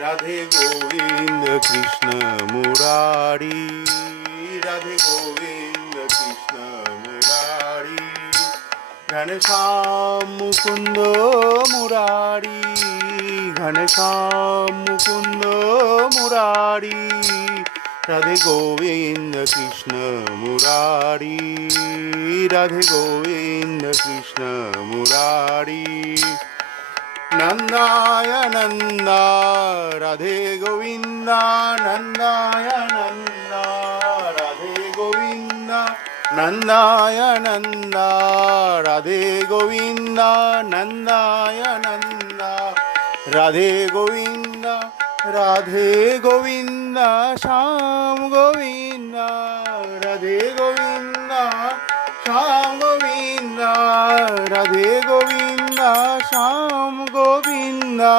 Radhe Govinda Krishna Murari, Radhe Govinda Krishna Murari, Ghanshyam Mukunda Murari, Ghanshyam Mukunda Murari, Radhe Govinda Krishna Murari, Radhe Govinda Krishna Murari, নন্দায় Nanda Radhe Govinda, নন্দায় Nanda Radhe Govinda, নন্দায় Nanda Radhe Govinda, নন্দায় Nanda Radhe Govinda, Radhe Govinda Shyam Govinda, Radhe Govinda Shyam Govinda, Radhe Govinda Shyam Govinda.